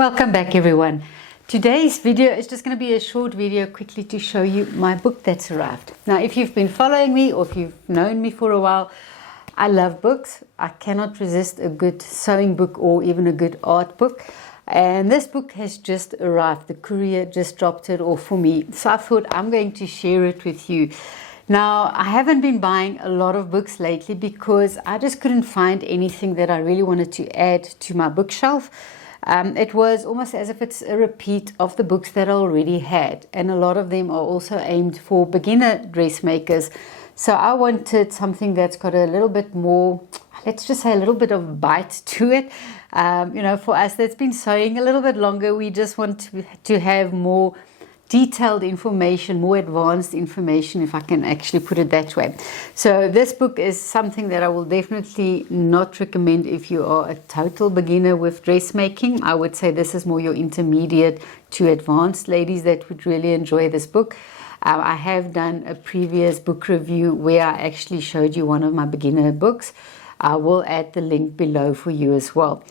Welcome back everyone. Today's video is just going to be a short video quickly to show you my book that's arrived. Now if you've been following me or if you've known me for a while, I love books. I cannot resist a good sewing book or even a good art book. And this book has just arrived. The courier just dropped it off for me. So I thought I'm going to share it with you. Now, I haven't been buying a lot of books lately because I just couldn't find anything that I really wanted to add to my bookshelf. It was almost as if it's a repeat of the books that I already had, and a lot of them are also aimed for beginner dressmakers. So I wanted something that's got a little bit more, let's just say a little bit of bite to it. For us that's been sewing a little bit longer, we just want to have more detailed information, more advanced information, if I can actually put it that way. So this book is something that I will definitely not recommend if you are a total beginner with dressmaking. I would say this is more your intermediate to advanced ladies that would really enjoy this book. I have done a previous book review where I actually showed you one of my beginner books. I will add the link below for you as well.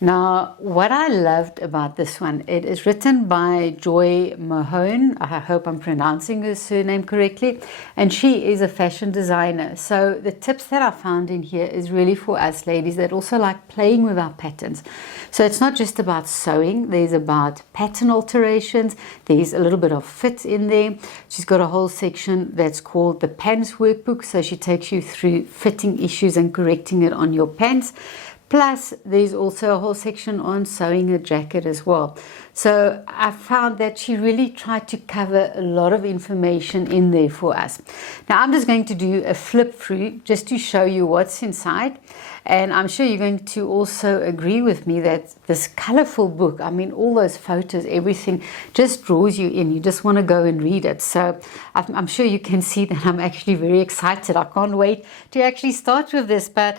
Now, what I loved about this one, it is written by Joy Mahon. I hope I'm pronouncing her surname correctly. And she is a fashion designer. So the tips that I found in here is really for us ladies that also like playing with our patterns. So it's not just about sewing. There's about pattern alterations. There's a little bit of fit in there. She's got a whole section that's called the pants workbook. So she takes you through fitting issues and correcting it on your pants. Plus, there's also a whole section on sewing a jacket as well. So I found that she really tried to cover a lot of information in there for us. Now, I'm just going to do a flip through just to show you what's inside. And I'm sure you're going to also agree with me that this colorful book, I mean, all those photos, everything just draws you in. You just want to go and read it. So I'm sure you can see that I'm actually very excited. I can't wait to actually start with this. But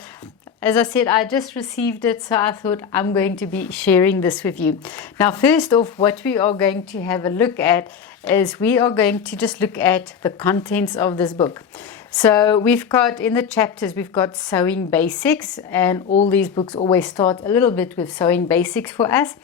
as I said, I just received it, so I thought I'm going to be sharing this with you. Now, first off, what we are going to have a look at is we are going to just look at the contents of this book. So we've got, in the chapters, we've got sewing basics, and all these books always start a little bit with sewing basics for us.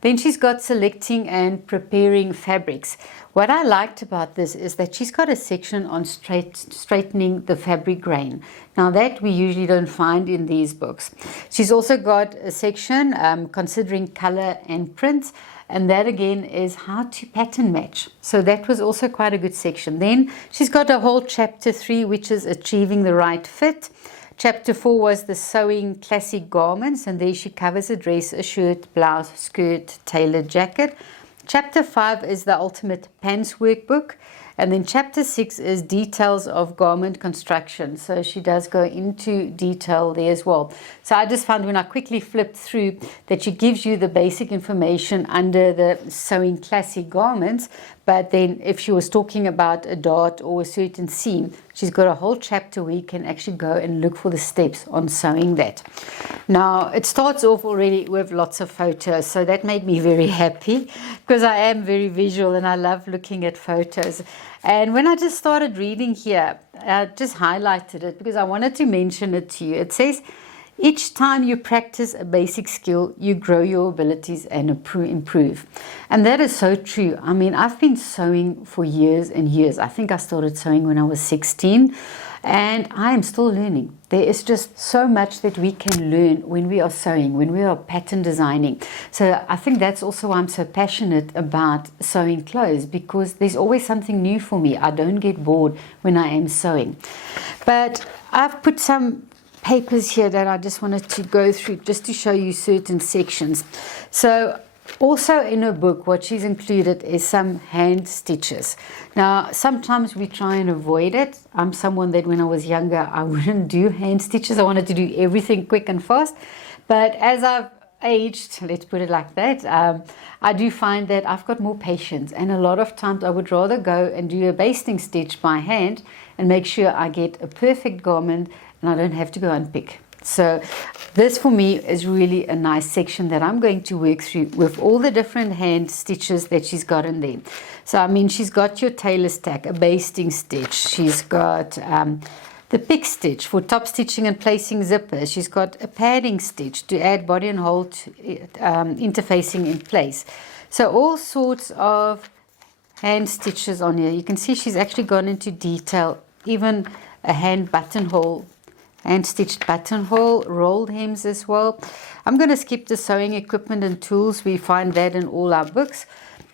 Then she's got selecting and preparing fabrics. What I liked about this is that she's got a section on straightening the fabric grain. Now that we usually don't find in these books. She's also got a section considering color and print, and that again is how to pattern match. So that was also quite a good section. Then she's got a whole chapter 3, which is achieving the right fit. Chapter 4 was the sewing classic garments, and there she covers a dress, a shirt, blouse, skirt, tailored jacket. Chapter 5 is the ultimate pants workbook. And then chapter 6 is details of garment construction. So she does go into detail there as well. So I just found when I quickly flipped through that she gives you the basic information under the sewing classic garments. But then if she was talking about a dart or a certain seam, she's got a whole chapter where you can actually go and look for the steps on sewing that. Now, it starts off already with lots of photos. So that made me very happy because I am very visual and I love looking at photos. And when I just started reading here, I just highlighted it because I wanted to mention it to you. It says, each time you practice a basic skill, you grow your abilities and improve. And that is so true. I mean, I've been sewing for years and years. I think I started sewing when I was 16. And I am still learning. There is just so much that we can learn when we are sewing, when we are pattern designing. So I think that's also why I'm so passionate about sewing clothes, because there's always something new for me. I don't get bored when I am sewing. But I've put some papers here that I just wanted to go through just to show you certain sections. So also in her book, what she's included is some hand stitches. Now, sometimes we try and avoid it. I'm someone that when I was younger, I wouldn't do hand stitches. I wanted to do everything quick and fast. But as I've aged, let's put it like that, I do find that I've got more patience. And a lot of times I would rather go and do a basting stitch by hand and make sure I get a perfect garment and I don't have to go and pick. So this for me is really a nice section that I'm going to work through with all the different hand stitches that she's got in there. So I mean, she's got your tailor stack, a basting stitch. She's got the pick stitch for top stitching and placing zippers. She's got a padding stitch to add body and hold interfacing in place. So all sorts of hand stitches on here. You can see she's actually gone into detail, even a hand buttonhole, hand stitched buttonhole, rolled hems as well. I'm going to skip the sewing equipment and tools. We find that in all our books.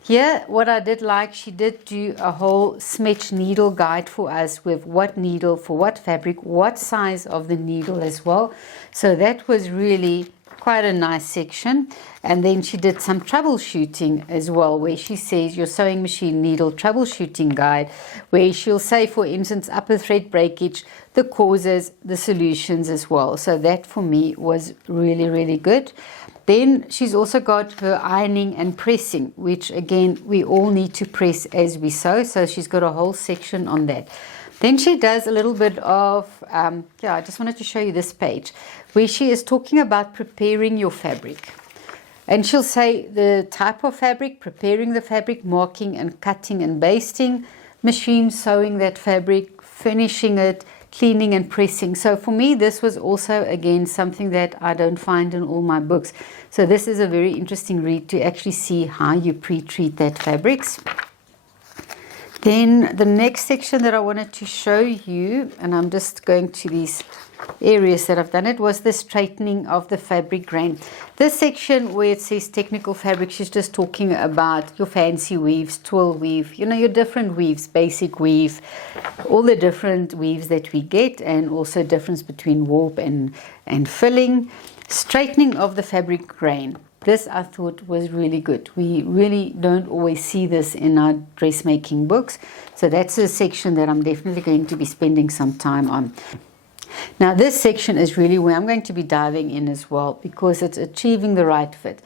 Here, what I did like, she did do a whole smedge needle guide for us with what needle, for what fabric, what size of the needle as well. So that was really quite a nice section. And then she did some troubleshooting as well, where she says your sewing machine needle troubleshooting guide, where she'll say, for instance, upper thread breakage, the causes, the solutions as well. So that for me was really, really good. Then she's also got her ironing and pressing, which again, we all need to press as we sew. So she's got a whole section on that. Then she does a little bit of, I just wanted to show you this page, where she is talking about preparing your fabric. And she'll say the type of fabric, preparing the fabric, marking and cutting and basting, machine sewing that fabric, finishing it, cleaning and pressing. So for me, this was also, again, something that I don't find in all my books. So this is a very interesting read to actually see how you pre-treat that fabrics. Then the next section that I wanted to show you, and I'm just going to these areas that I've done it, was the straightening of the fabric grain. This section where it says technical fabric, she's just talking about your fancy weaves, twill weave, you know, your different weaves, basic weave, all the different weaves that we get, and also difference between warp and filling. Straightening of the fabric grain. This I thought was really good. We really don't always see this in our dressmaking books. So that's a section that I'm definitely going to be spending some time on. Now this section is really where I'm going to be diving in as well, because it's achieving the right fit.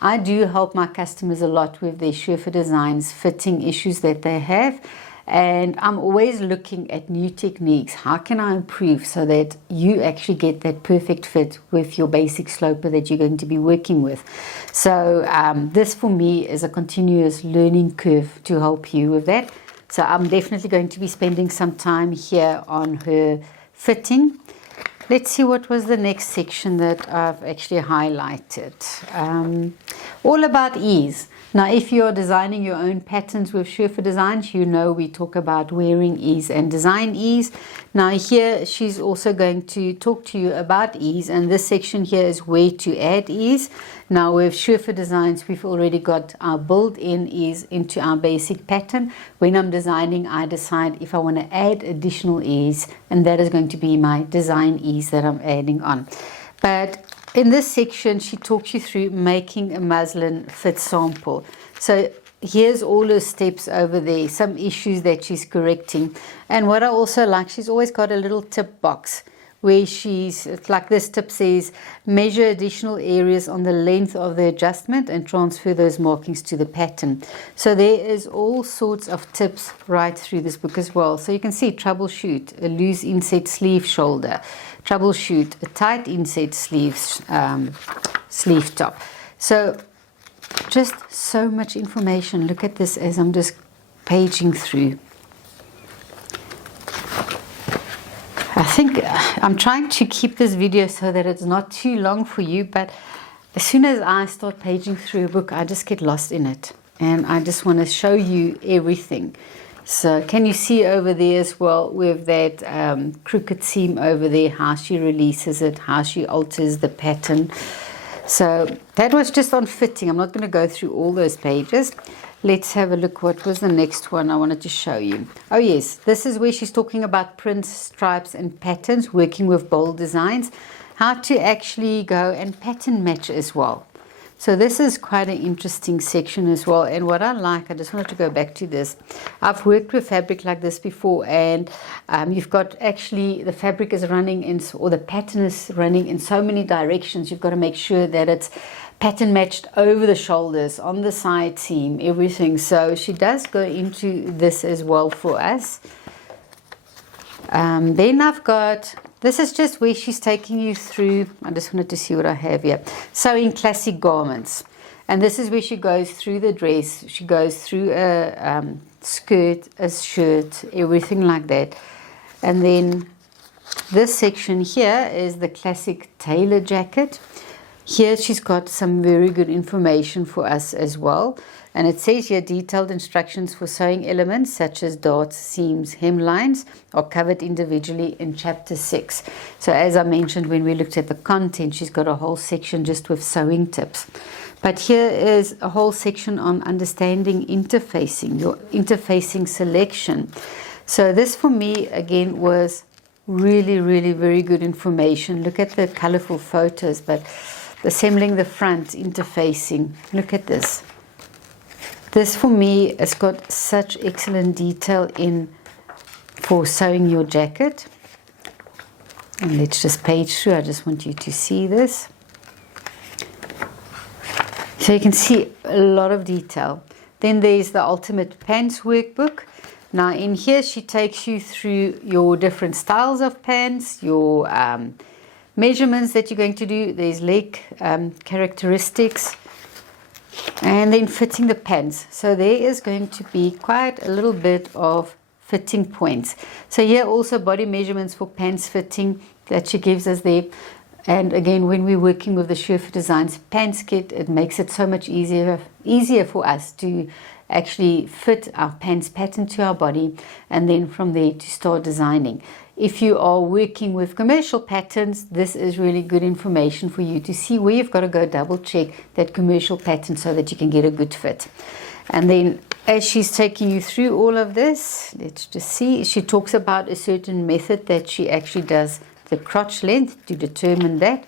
I do help my customers a lot with their Sherfa designs, fitting issues that they have. And I'm always looking at new techniques. How can I improve so that you actually get that perfect fit with your basic sloper that you're going to be working with? So this for me is a continuous learning curve to help you with that. So I'm definitely going to be spending some time here on her fitting. Let's see what was the next section that I've actually highlighted. All about ease. Now, if you're designing your own patterns with Sherfa Designs, you know we talk about wearing ease and design ease. Now here, she's also going to talk to you about ease, and this section here is where to add ease. Now with Sherfa Designs, we've already got our built-in ease into our basic pattern. When I'm designing, I decide if I want to add additional ease, and that is going to be my design ease that I'm adding on. But in this section, she talks you through making a muslin fit sample. So here's all her steps over there, some issues that she's correcting. And what I also like, she's always got a little tip box where she's, like this tip says, measure additional areas on the length of the adjustment and transfer those markings to the pattern. So there is all sorts of tips right through this book as well. So you can see troubleshoot, a loose inset sleeve shoulder, troubleshoot, a tight inset sleeve top. So just so much information. Look at this as I'm just paging through. I think I'm trying to keep this video so that it's not too long for you, but as soon as I start paging through a book, I just get lost in it, and I just want to show you everything. So can you see over there as well with that crooked seam over there, how she releases it, how she alters the pattern. So that was just on fitting. I'm not going to go through all those pages. Let's have a look. What was the next one I wanted to show you? Oh yes, this is where she's talking about prints, stripes and patterns, working with bold designs, how to actually go and pattern match as well. So this is quite an interesting section as well. And what I like, I just wanted to go back to this. I've worked with fabric like this before, and you've got actually the fabric is running in, or the pattern is running in so many directions. You've got to make sure that it's pattern matched over the shoulders, on the side seam, everything. So she does go into this as well for us. Then I've got, this is just where she's taking you through, I just wanted to see what I have here, sewing classic garments. And this is where she goes through the dress, she goes through a skirt, a shirt, everything like that. And then this section here is the classic tailor jacket. Here she's got some very good information for us as well. And it says here, detailed instructions for sewing elements such as darts, seams, hemlines are covered individually in chapter 6. So as I mentioned when we looked at the content, she's got a whole section just with sewing tips. But here is a whole section on understanding interfacing, your interfacing selection. So this for me again was really, really very good information. Look at the colorful photos, but assembling the front, interfacing. Look at this. This for me has got such excellent detail in for sewing your jacket. And let's just page through. I just want you to see this. So you can see a lot of detail. Then there's the Ultimate Pants Workbook. Now in here she takes you through your different styles of pants, your measurements that you're going to do. There's leg characteristics. And then fitting the pants. So there is going to be quite a little bit of fitting points. So here also body measurements for pants fitting that she gives us there. And again, when we're working with the Surefit Designs pants kit, it makes it so much easier for us to actually fit our pants pattern to our body, and then from there to start designing. If you are working with commercial patterns, this is really good information for you to see where you've got to go double check that commercial pattern so that you can get a good fit. And then as she's taking you through all of this, let's just see, she talks about a certain method that she actually does the crotch length to determine that,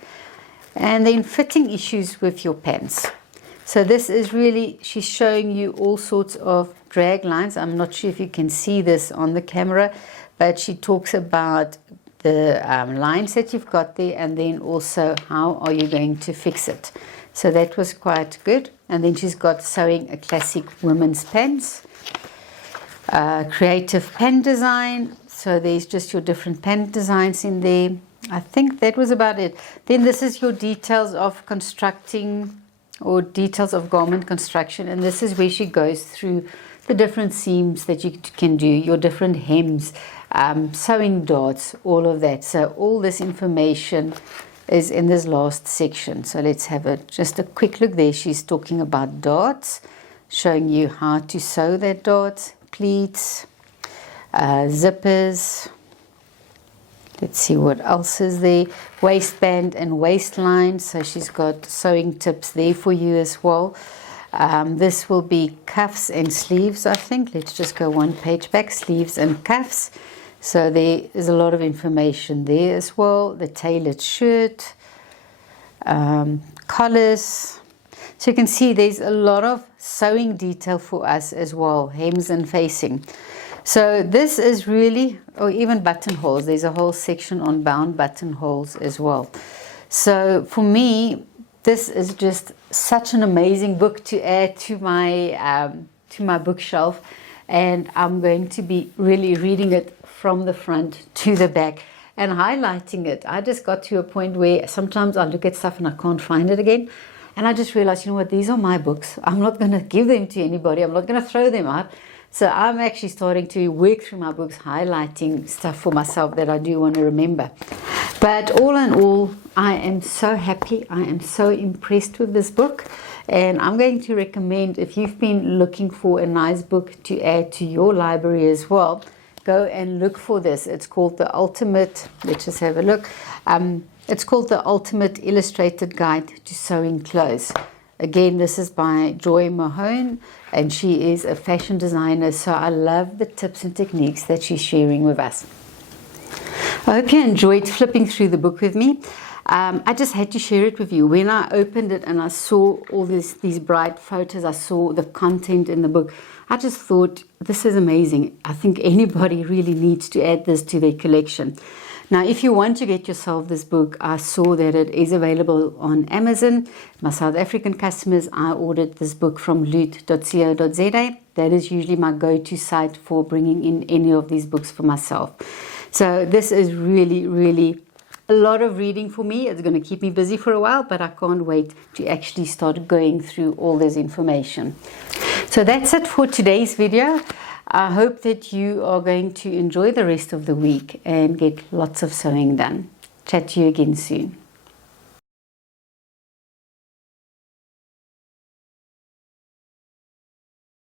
and then fitting issues with your pants. So this is really, she's showing you all sorts of drag lines. I'm not sure if you can see this on the camera, but she talks about the lines that you've got there, and then also how are you going to fix it. So that was quite good. And then she's got sewing a classic women's pants, creative pen design. So there's just your different pen designs in there. I think that was about it. Then this is your details of constructing, or details of garment construction, and this is where she goes through the different seams that you can do, your different hems, sewing darts, all of that. So all this information is in this last section. So let's have just a quick look there. She's talking about darts, showing you how to sew that dart, pleats, zippers. Let's see what else is there. Waistband and waistline. So she's got sewing tips there for you as well. This will be cuffs and sleeves, I think. Let's just go one page back. Sleeves and cuffs. So there is a lot of information there as well. The tailored shirt, collars. So you can see there's a lot of sewing detail for us as well. Hems and facing. So this is really, or even buttonholes. There's a whole section on bound buttonholes as well. So for me, this is just such an amazing book to add to my bookshelf, and I'm going to be really reading it from the front to the back and highlighting it. I just got to a point where sometimes I look at stuff and I can't find it again, and I just realized, you know what, these are my books. I'm not going to give them to anybody. I'm not going to throw them out. So I'm actually starting to work through my books, highlighting stuff for myself that I do want to remember. But all in all, I am so happy. I am so impressed with this book. And I'm going to recommend, if you've been looking for a nice book to add to your library as well, go and look for this. It's called The Ultimate, let's just have a look. It's called The Ultimate Illustrated Guide to Sewing Clothes. Again, this is by Joy Mahon, and she is a fashion designer, so I love the tips and techniques that she's sharing with us. I hope you enjoyed flipping through the book with me. I just had to share it with you. When I opened it and I saw all these bright photos, I saw the content in the book, I just thought, this is amazing. I think anybody really needs to add this to their collection. Now, if you want to get yourself this book, I saw that it is available on Amazon. My South African customers, I ordered this book from loot.co.za. That is usually my go-to site for bringing in any of these books for myself. So this is really, really a lot of reading for me. It's going to keep me busy for a while, but I can't wait to actually start going through all this information. So that's it for today's video. I hope that you are going to enjoy the rest of the week and get lots of sewing done. Chat to you again soon.